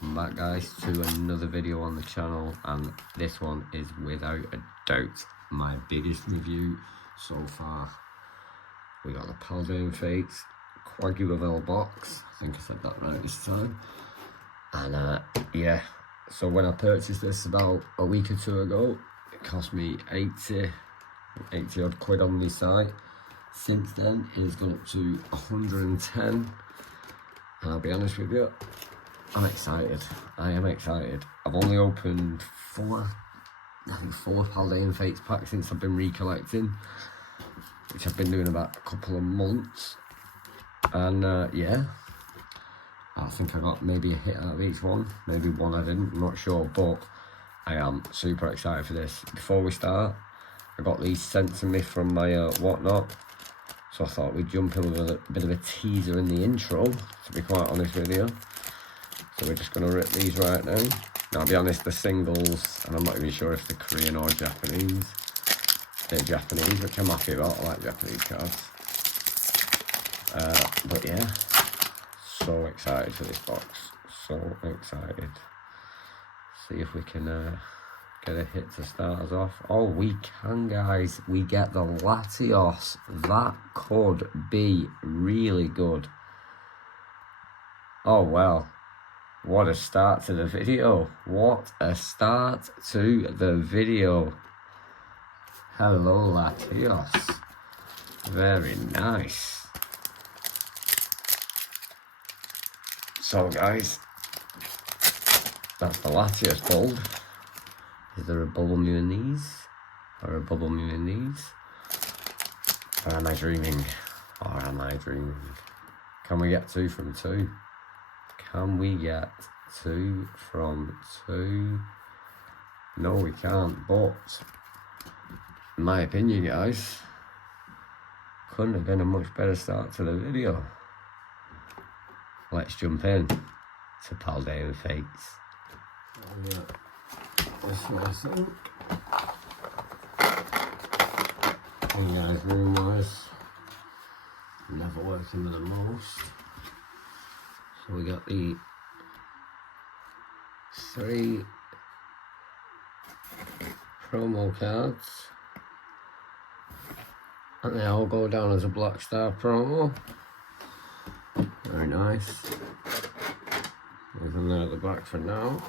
welcome back guys to another video on the channel, and this one is without a doubt my biggest review so far. We got the PALDEAN FATES Quagulavelle box, I think I said that right this time. And yeah, so when I purchased this about a week or two ago, it cost me 80 odd quid on the site. Since then it's gone up to 110, and I'll be honest with you, I'm excited. I am excited. I've only opened four PALDEAN FATES packs since I've been recollecting, which I've been doing about a couple of months. And yeah, I think I got maybe a hit out of each one, maybe one I didn't, I'm not sure, but I am super excited for this. Before we start, I got these sent to me from my whatnot, so I thought we'd jump in with a bit of a teaser in the intro, to be quite honest with you. So we're just going to rip these right now. Now, I'll be honest, the singles, and I'm not even sure if they're Korean or Japanese. They're Japanese, which I'm happy about. I like Japanese cards. But yeah, so excited for this box. So excited. See if we can get a hit to start us off. Oh, we can, guys. We get the Latios. That could be really good. Oh, well. What a start to the video. What a start to the video. Hello, Latios. Very nice. So, guys, that's the Latios build. Is there a bubble mew in these? Or a bubble mew in these? Or am I dreaming? Or am I dreaming? Can we get 2 from 2? Can we get 2 from 2? No, we can't, but in my opinion, guys, couldn't have been a much better start to the video. Let's jump in to PALDEAN FATES. Yeah. That's what I think. And guys, room wise, never working with the most. So we got the 3 promo cards, and they all go down as a Black Star promo. Very nice. Nothing there at the back for now.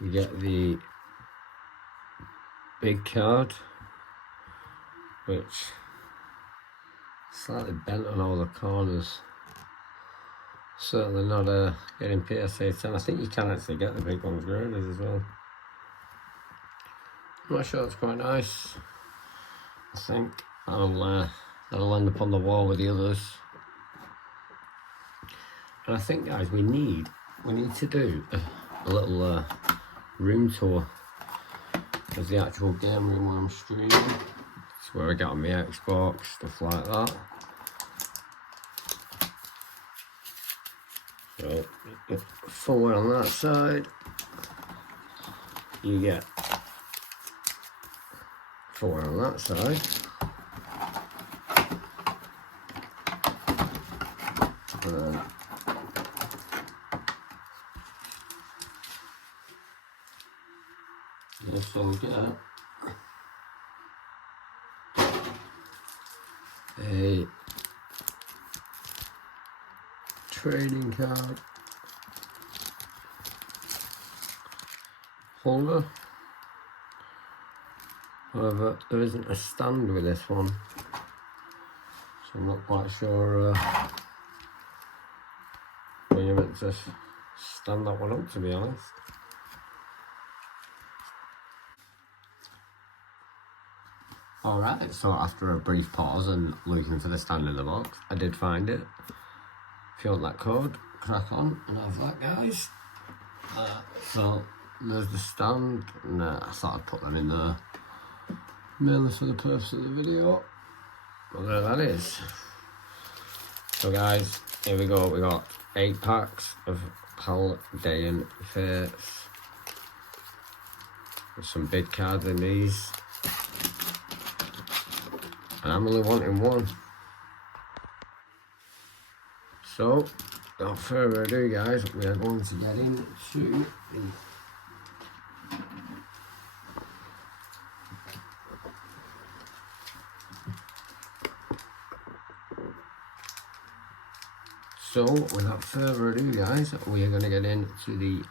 You get the big card, which slightly bent on all the corners. Certainly not getting PSA 10. I think you can actually get the big ones graded as well. I'm not sure, it's quite nice. I think that'll end up on the wall with the others. And I think, guys, we need to do a little room tour of the actual game room where I'm streaming. It's where I get on my Xbox, stuff like that. So, you get 4 on that side. You get 4 on that side. And then you also get a trading card holder. However, there isn't a stand with this one, so I'm not quite sure when you're meant to stand that one up, to be honest. Alright, so after a brief pause and looking for the stand in the box, I did find it. If you want that code, crack on and have that, guys. So there's the stand, and I thought I'd put them in there mainly for the purpose of the video. But there that is. So guys, here we go. We got 8 packs of PALDEAN FATES. There's some big cards in these, and I'm only wanting 1. So without further ado, guys, we are going to get into the So, without further ado, guys, we are going to get into the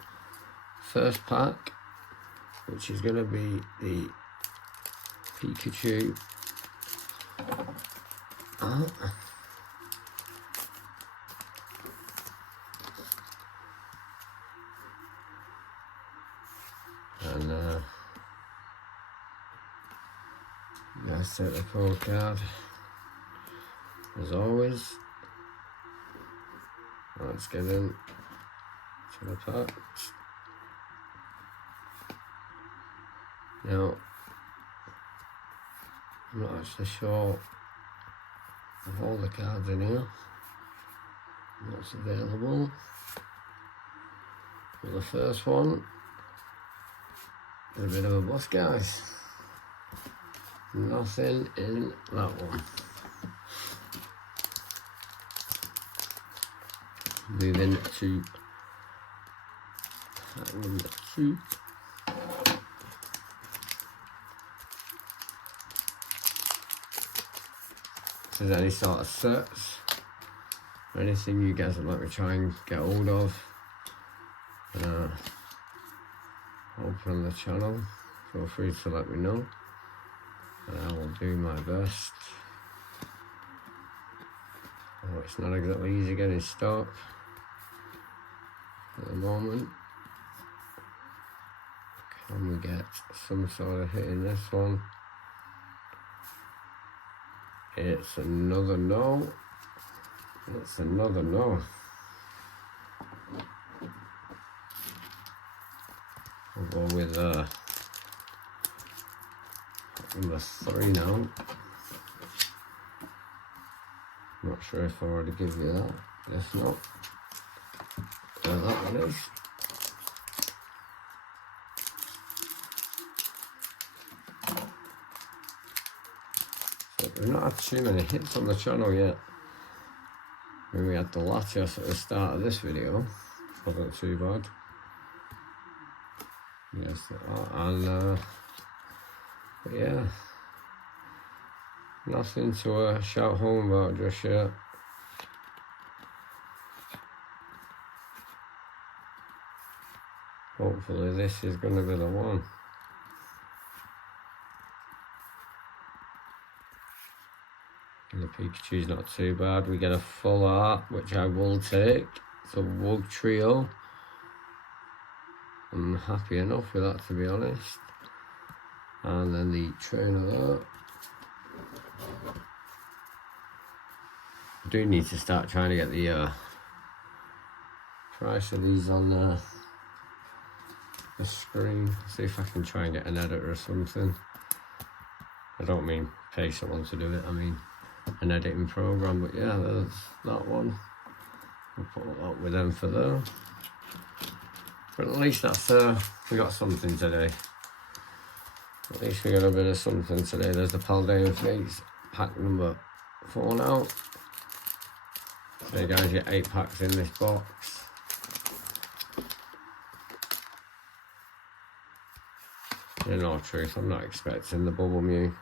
first pack, which is going to be the Pikachu. And let's take the code card as always. Let's get in to the packs. Now, I'm not actually sure of all the cards in here, what's available. Well, the first one is a bit of a bust, guys. Nothing in that one. Moving to pack number 2. If there's any sort of sets or anything you guys would like me to try and get hold of, open on the channel, feel free to let me know, and I will do my best. Oh, it's not exactly easy getting stock at the moment. Can we get some sort of hit in this one? It's another no. It's another no. We'll go with number 3 now. Not sure if I already give you that. If not, there that one is. So we've not had too many hits on the channel yet. When we had the Latios at the start of this video, wasn't too bad. Yes, and but yeah, nothing to shout home about just yet. Hopefully this is going to be the one. And the Pikachu's not too bad. We get a full art, which I will take. It's a Wug Trio. I'm happy enough with that, to be honest. And then the trainer there. I do need to start trying to get the price of these on the screen. See if I can try and get an editor or something. I don't mean pay someone to do it, I mean an editing program. But yeah, there's that one. I'll put that with them for there. But at least that's we got something today. At least we got a bit of something today. There's the PALDEAN FATES pack number 4 now. So you guys get 8 packs in this box. In all truth, I'm not expecting the Bubble Mew.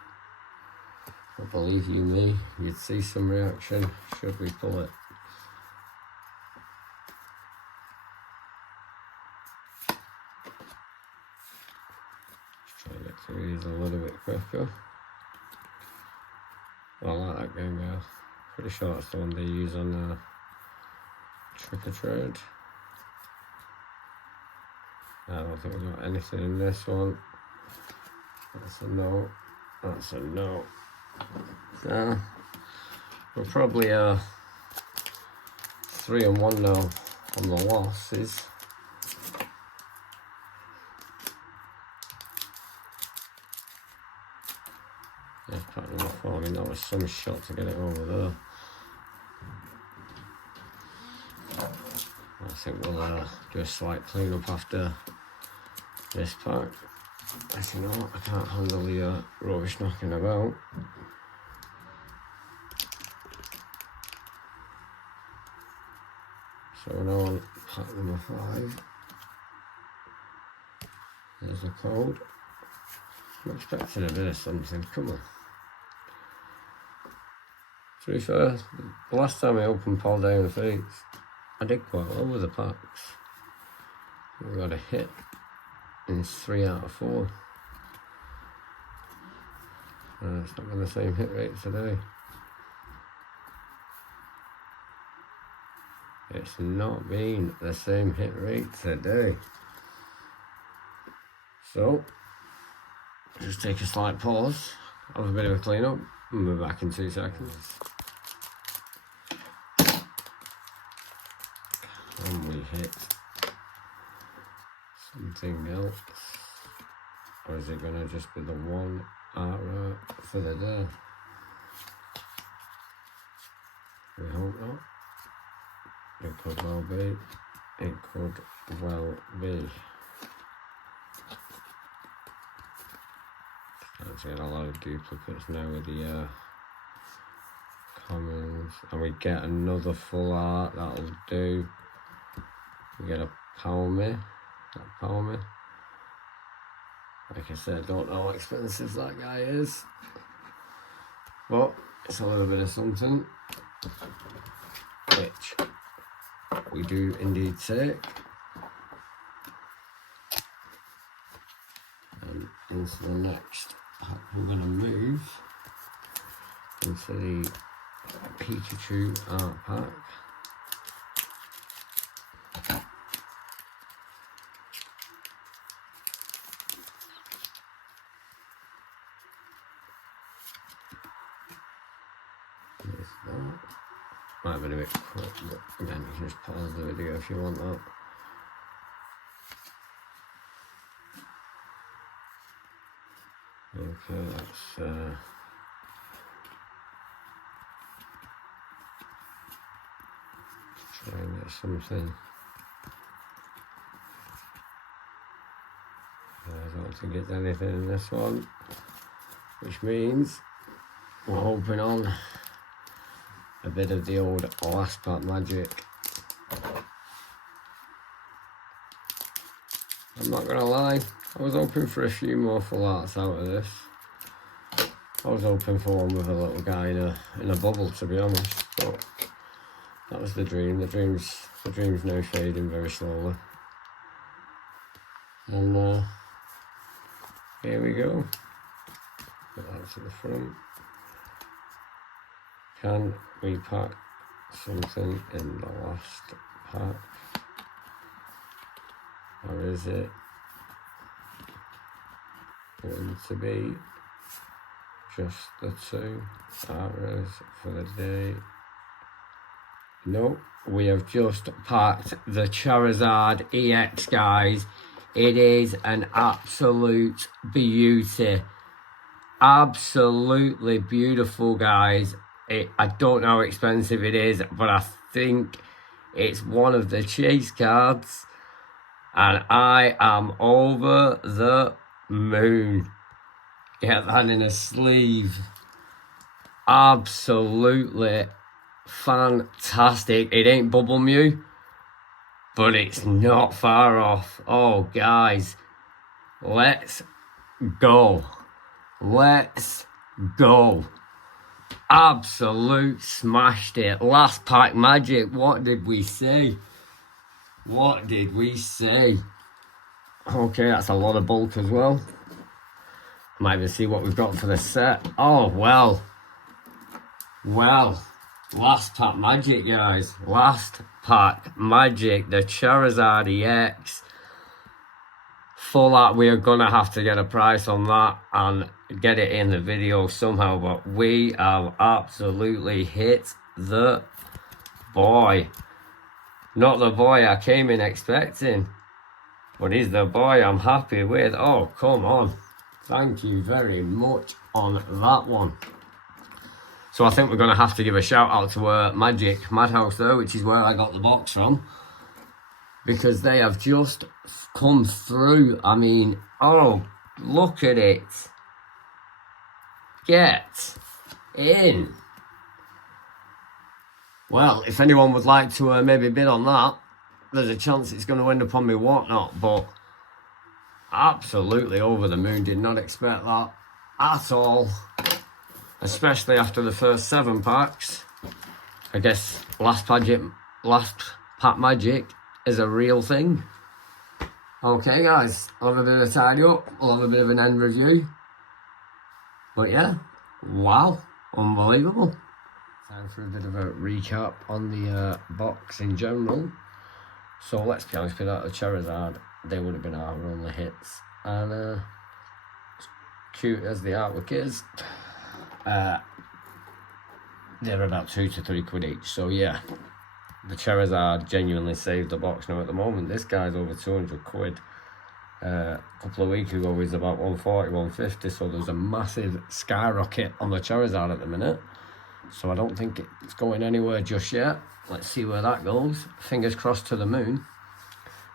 But believe you me, you'd see some reaction should we pull it. Try to get through these a little bit quicker. Well, I like that game, guys. Pretty sure that's the one they use on Trick or Trade. I don't think we've got anything in this one. That's a no. That's a no. So we're probably 3-1 now on the losses. Yeah, pack number 4. I mean, that was some shot to get it over there. I think we'll do a slight clean up after this pack. As you know, I can't handle the rubbish knocking about. So we're now on pack number 5. There's the code. I'm expecting a bit of something, come on. To be fair, the last time I opened PALDEAN FATES, I did quite well with the packs. We got a hit in 3 out of 4. It's not been the same hit rate today. It's not been the same hit rate today. So, just take a slight pause, have a bit of a clean up, and we'll be back in 2 seconds. And we hit something else? Or is it going to just be the one outright for the day? We hope not. It could well be. It could well be. Let's get a lot of duplicates now with the commons. And we get another full art, that'll do. We get a Palmy. That Palmy. Like I said, I don't know how expensive that guy is. But it's a little bit of something. Which we do indeed take. And into the next pack we're going to move into the Pikachu art pack. There's that. Might have been a bit quick, but again, you can just pause the video if you want that. Okay, let's try and get something. I don't think it's anything in this one, which means we're hoping on a bit of the old last pack magic. I'm not gonna lie, I was hoping for a few more full arts out of this. I was hoping for one with a little guy in a bubble, to be honest, but that was the dream. The dream's now fading very slowly. And here we go. Put that to the front. Can we pack something in the last pack? Or is it going to be just the 2 arrows for the day? No, we have just packed the Charizard EX, guys. It is an absolute beauty. Absolutely beautiful, guys. I don't know how expensive it is, but I think it's one of the chase cards. And I am over the moon. Get that in a sleeve. Absolutely fantastic. It ain't Bubble Mew, but it's not far off. Oh, guys, let's go. Let's go. Absolute smashed it. Last pack magic. What did we say? What did we say? Okay, that's a lot of bulk as well. Might even see what we've got for the set. Oh, well. Well, last pack magic, guys. Last pack magic. The Charizard EX. For that, we are going to have to get a price on that and get it in the video somehow. But we have absolutely hit the boy. Not the boy I came in expecting, but he's the boy I'm happy with. Oh, come on. Thank you very much on that one. So I think we're going to have to give a shout out to Magic Madhouse though, which is where I got the box from. Because they have just come through. I mean, oh, look at it. Get in. Well, if anyone would like to maybe bid on that, there's a chance it's going to end up on me whatnot, but absolutely over the moon. Did not expect that at all, especially after the first 7 packs. I guess last pack magic is a real thing. Okay guys, I'll have a bit of a tidy up, we'll have a bit of an end review. But yeah, wow, unbelievable. Time for a bit of a recap on the box in general. So let's be honest, without the Charizard, they would have been our only hits. And as cute as the artwork is, they're about 2 to 3 quid each. So yeah, the Charizard genuinely saved the box. Now at the moment, this guy's over 200 quid. A couple of weeks ago, he was about 140, 150. So there's a massive skyrocket on the Charizard at the minute. So I don't think it's going anywhere just yet. Let's see where that goes. Fingers crossed to the moon.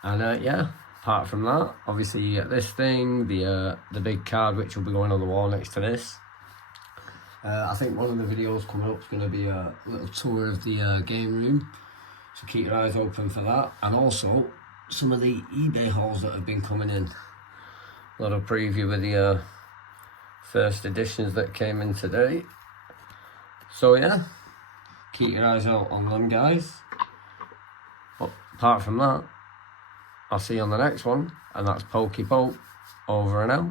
And yeah, apart from that, obviously you get this thing, the big card which will be going on the wall next to this. I think one of the videos coming up is going to be a little tour of the game room. So keep your eyes open for that. And also some of the eBay hauls that have been coming in. A little preview with the first editions that came in today. So yeah, keep your eyes out on them guys. But apart from that, I'll see you on the next one, and that's Poke over and out.